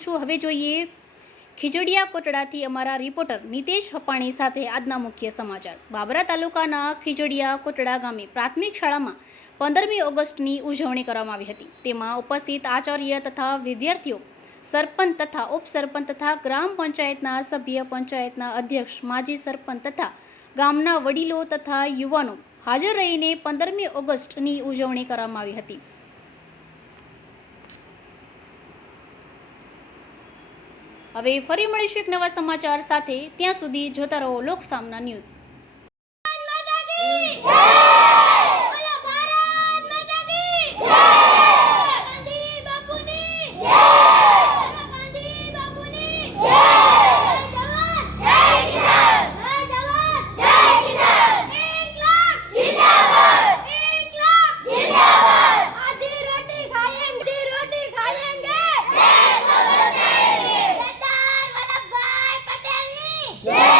કરું છું। હવે જોઈએ ખીજડીયા કોટડાથી અમારા રિપોર્ટર નિતેશ હપાણી સાથે આજના મુખ્ય સમાચાર। બાબરા તાલુકાના ખીજડીયા કોટડા ગામે પ્રાથમિક શાળામાં 15મી ઓગસ્ટની ઉજવણી કરવામાં આવી હતી। તેમાં ઉપસ્થિત આચાર્ય તથા વિદ્યાર્થીઓ, સરપંચ તથા ઉપસરપંચ તથા ગ્રામ પંચાયતના સભ્ય, પંચાયતના અધ્યક્ષ, માજી સરપંચ તથા ગામના વડીલો તથા યુવાનો હાજર રહીને 15મી ઓગસ્ટની ઉજવણી કરવામાં આવી હતી। હવે ફરી મળીશું એક નવા સમાચાર સાથે। ત્યાં સુધી જોતા રહો લોકસામના ન્યૂઝ। Yeah!